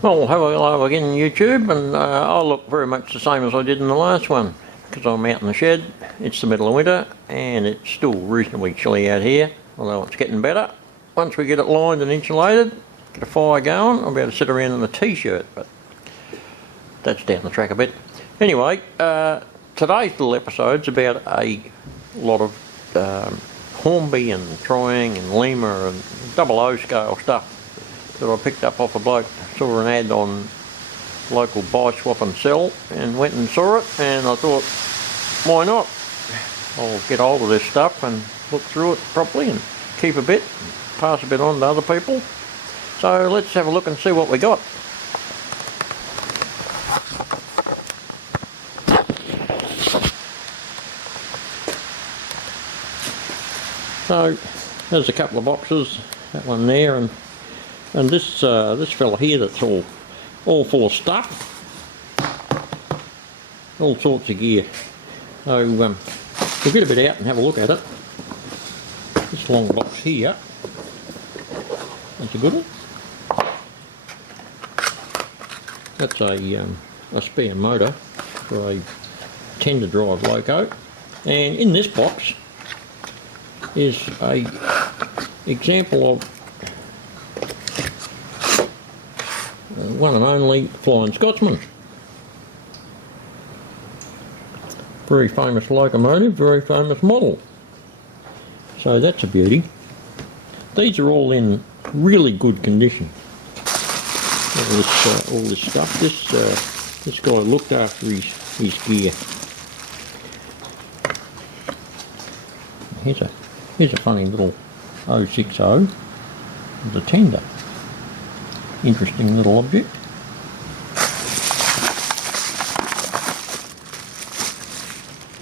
Well, hello again YouTube, and I look very much the same as I did in the last one, because I'm out in the shed. It's the middle of winter and it's still reasonably chilly out here, although it's getting better. Once we get it lined and insulated, get a fire going, I'll be able to sit around in a t-shirt, but that's down the track a bit. Anyway, today's little episode's about a lot of Hornby and Triang and Lima and Dapol scale stuff that I picked up off a bloke. Saw an ad on local buy, swap and sell, and went and saw it, and I thought, why not? I'll get hold of this stuff and look through it properly and keep a bit, pass a bit on to other people. So let's have a look and see what we got. So there's a couple of boxes, that one there, and this this fella here that's all full of stuff, all sorts of gear. So we'll get a bit out and have a look at it. This long box here, that's a good one. That's a spare motor for a tender drive loco, and in this box is a example of one and only Flying Scotsman. Very famous locomotive, very famous model. So that's a beauty. These are all in really good condition. All this stuff. This guy looked after his gear. Here's a funny little 060 with a tender. Interesting little object.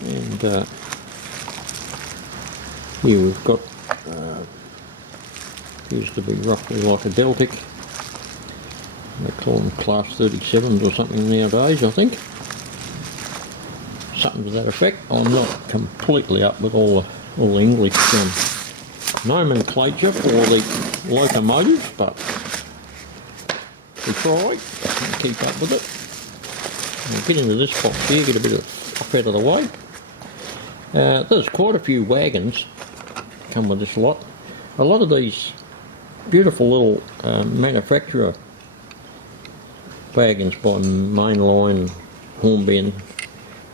And here we've got, appears to be roughly like a Deltic. They call them class 37s or something nowadays, I think. Something to that effect. I'm not completely up with all the English nomenclature for the locomotives, but we try and keep up with it. We'll get into this box here, get a bit of stuff out of the way. There's quite a few wagons come with this lot. A lot of these beautiful little manufacturer wagons by Mainline, Hornby and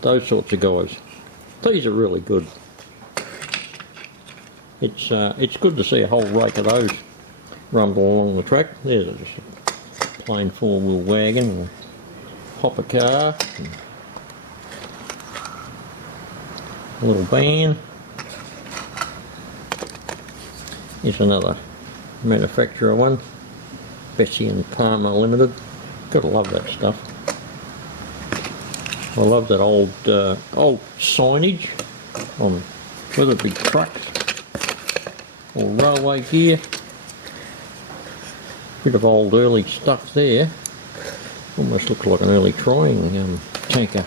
those sorts of guys. These are really good. It's good to see a whole rake of those rumble along the track. There's just a plain four-wheel wagon, or hopper car, a little van. Here's another manufacturer one, Bessie and Palmer Limited. Gotta love that stuff. I love that old signage on whether it be trucks or railway gear. Bit of old early stuff there. Almost looks like an early Triang tanker.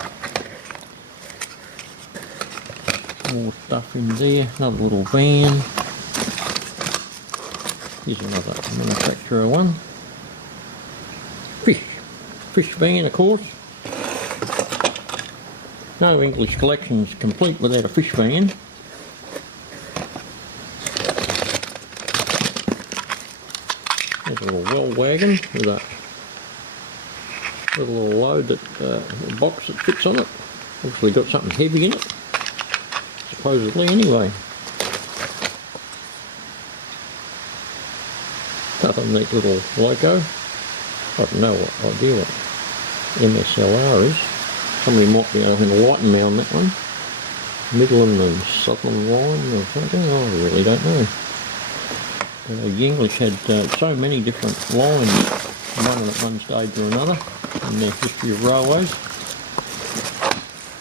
More stuff in there. Another little van. Here's another manufacturer one. Fish van, of course. No English collection's complete without a fish van. There's a little well wagon with a little load a box that fits on it. Obviously got something heavy in it, supposedly anyway. Another neat little loco. I've no idea what MSLR is. Somebody might be able to enlighten me on that one. Midland and Southern Line or something, I really don't know. The English had so many different lines running at one stage or another in their history of railways.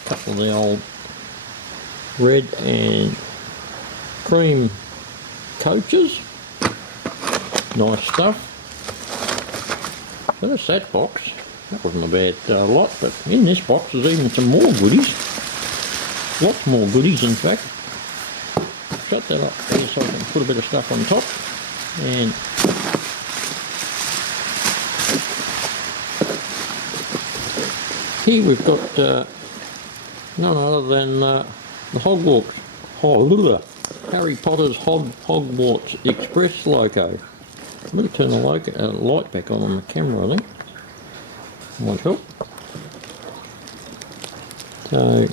A couple of the old red and cream coaches. Nice stuff. So that's that box. That wasn't a bad lot, but in this box there's even some more goodies. Lots more goodies, in fact. Shut that up there so I can put a bit of stuff on top. And Here we've got none other than the Hogwarts, Harry Potter's Hogwarts Express loco. I'm going to turn the light back on the camera, I think. Might help. So,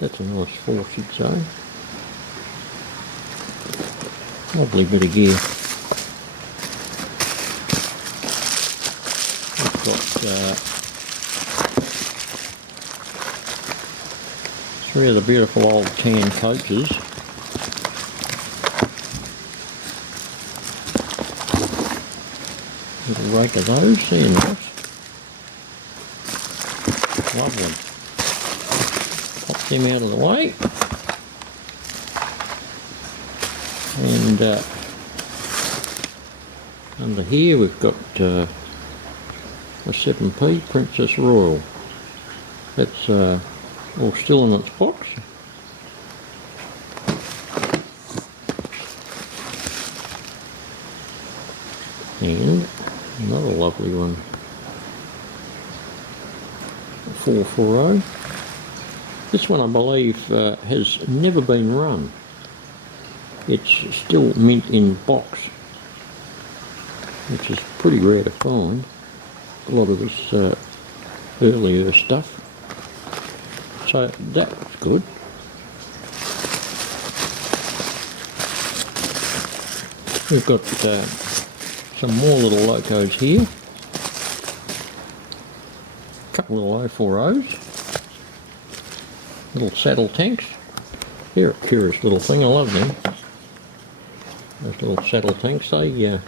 that's a nice force, I'd say. Lovely bit of gear. We've got three of the beautiful old tan coaches. Little rake of those, they're nice. Lovely. Pop them out of the way. And under here we've got a 7p Princess Royal. That's all still in its box. And another lovely one, 440. This one I believe has never been run. It's still mint in box, which is pretty rare to find. A lot of this earlier stuff. So that's good. We've got some more little locos here. A couple of little 040s. Little saddle tanks. They're a curious little thing, I love them. Those little saddle tanks, they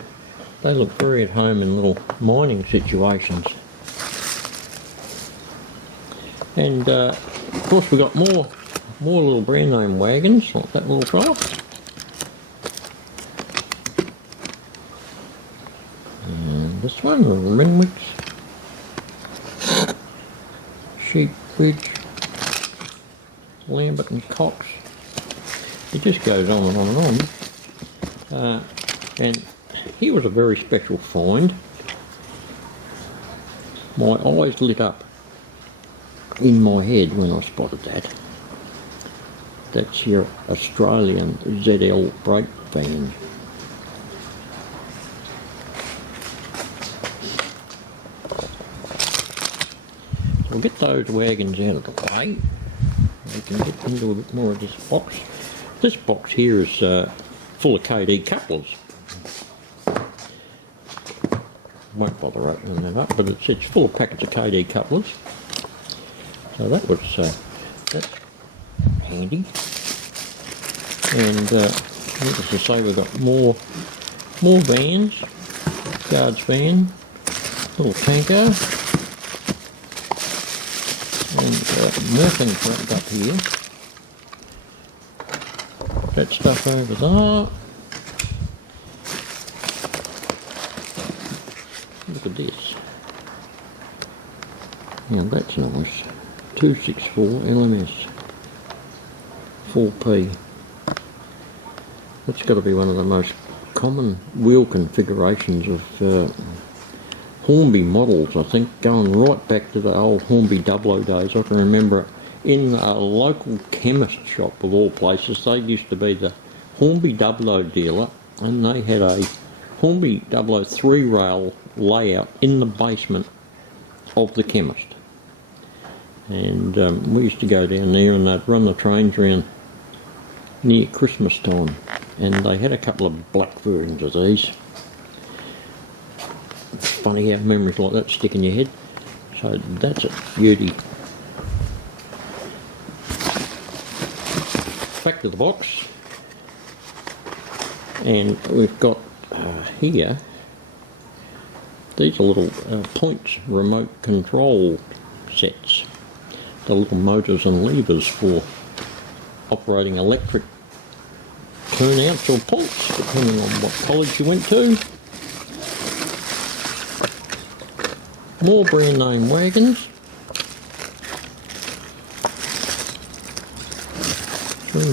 look very at home in little mining situations. And of course we've got more little brand name wagons, like that little fella. And this one, the Renwicks, Sheep Ridge, Lambert and Cox. It just goes on and on and on. And he was a very special find. My eyes lit up in my head when I spotted that. That's your Australian ZL brake van. So we'll get those wagons out of the way. We can get into a bit more of this box. This box here is full of KD couplers. Won't bother opening that up, but it's full of packets of KD couplers. So that was that's handy. And needless to say, we've got more vans, guards van, little tanker, and more things wrapped up here. That stuff over there. Look at this. Now that's nice. 264 LMS 4P. That's got to be one of the most common wheel configurations of Hornby models, I think, going right back to the old Hornby Dapol days. I can remember in a local chemist shop of all places, they used to be the Hornby Dapol dealer, and they had a Hornby Dapol 3-rail layout in the basement of the chemist. And we used to go down there and they'd run the trains around near Christmas time, and they had a couple of black versions of these. It's funny how memories like that stick in your head. So that's a beauty. Back to the box, and we've got here, these are little points remote control sets. The little motors and levers for operating electric turnouts or points, depending on what college you went to. More brand name wagons.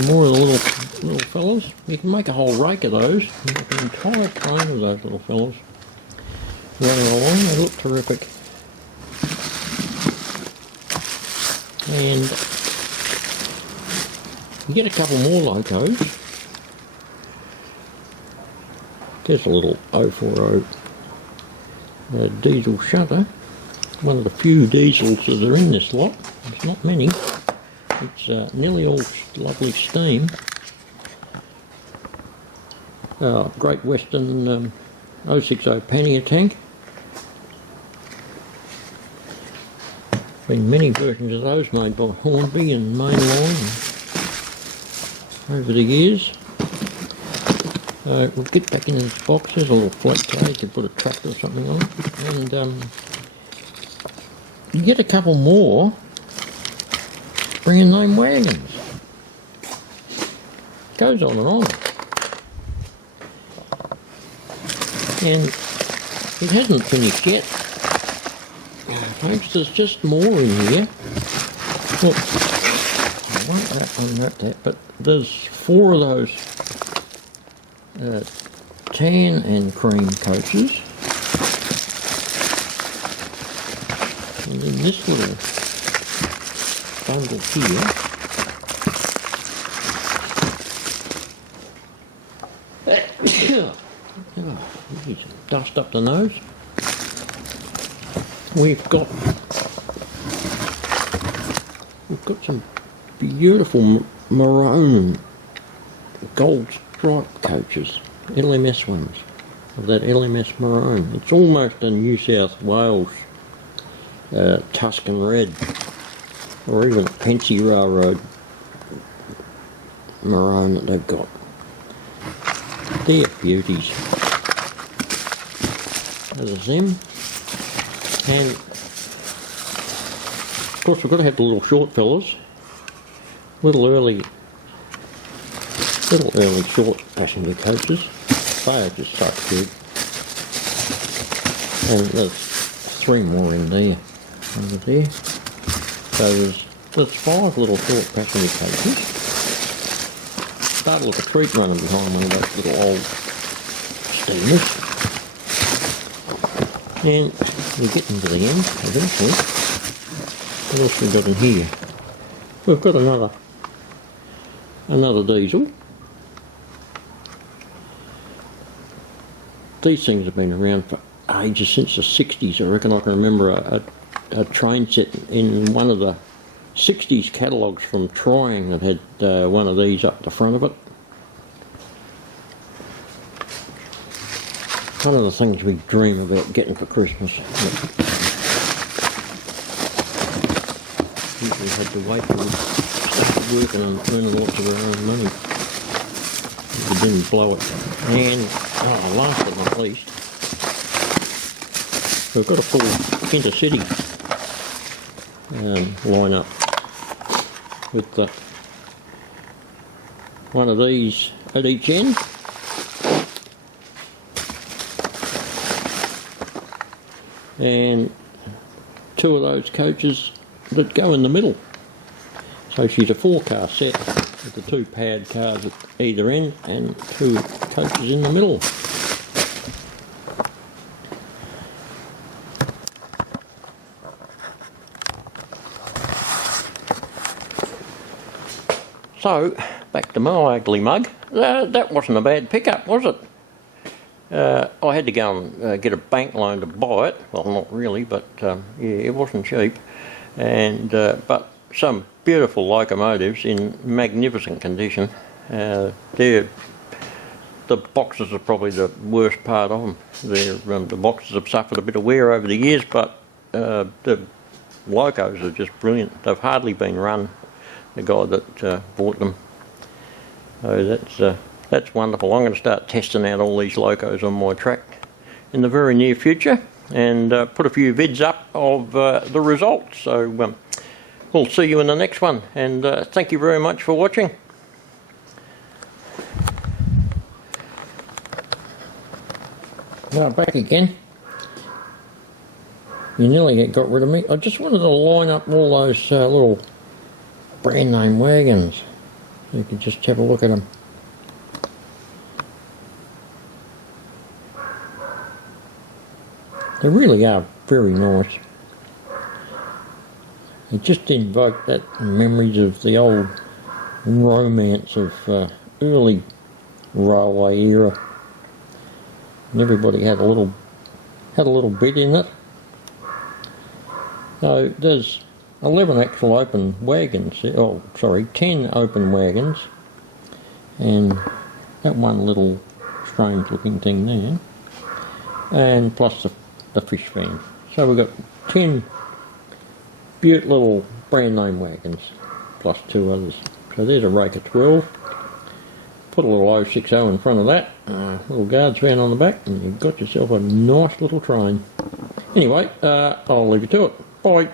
More of the little fellas. You can make a whole rake of those. Make an entire train of those little fellas running along. They look terrific. And you get a couple more locos. There's a little 040 diesel shunter. One of the few diesels that are in this lot. There's not many. It's nearly all lovely steam. Great Western 060 pannier tank. Been many versions of those made by Hornby and Mainline over the years. We'll get back into this box. There's a little flat tray to put a tractor or something on. And you get a couple more brand name wagons. Goes on and on. And it hasn't finished yet. Folks, there's just more in here. Look, I won't unwrap that, but there's 4 of those tan and cream coaches. And then this little bundle here. Oh, geez, dust up the nose. We've got some beautiful maroon gold stripe coaches, LMS ones, of that LMS maroon. It's almost a New South Wales Tuscan red, or even Pensy Railroad maroon that they've got. They're beauties. There's them. And of course we've got to have the little short fellas. Little early short passenger coaches. They are just so good. And there's 3 more in there. Over there. So there's 5 little short passenger coaches. Start to look a treat running behind one of those little old steamers. And we're getting to the end eventually. What else we got in here? We've got another diesel. These things have been around for ages, since the 60s. I reckon I can remember a train set in one of the 60s catalogues from Triang that had one of these up the front of it. One of the things we dream about getting for Christmas. Usually had to wait till we started working and earning lots of our own money. We didn't blow it. And last but not least, we've got a full intercity line-up with one of these at each end. And 2 of those coaches that go in the middle. So she's a 4-car set with the 2 pad cars at either end and 2 coaches in the middle. So, back to my ugly mug. That wasn't a bad pickup, was it? I had to go and get a bank loan to buy it. Well, not really, but yeah, it wasn't cheap. And but some beautiful locomotives in magnificent condition. The boxes are probably the worst part of them. The boxes have suffered a bit of wear over the years, but the locos are just brilliant. They've hardly been run, the guy that bought them. So that's wonderful. I'm going to start testing out all these locos on my track in the very near future, and put a few vids up of the results. So we'll see you in the next one, and thank you very much for watching. Now back again. You nearly got rid of me. I just wanted to line up all those little brand name wagons. You can just have a look at them. They really are very nice. It just invoked that memories of the old romance of early railway era, and everybody had a little bit in it. So there's 11 actual open wagons, 10 open wagons, and that one little strange looking thing there, and plus the fish van. So we've got 10 beaut little brand name wagons, plus 2 others. So there's a rake of 12. Put a little 060 in front of that, little guards van on the back, and you've got yourself a nice little train. Anyway, I'll leave you to it. Bye.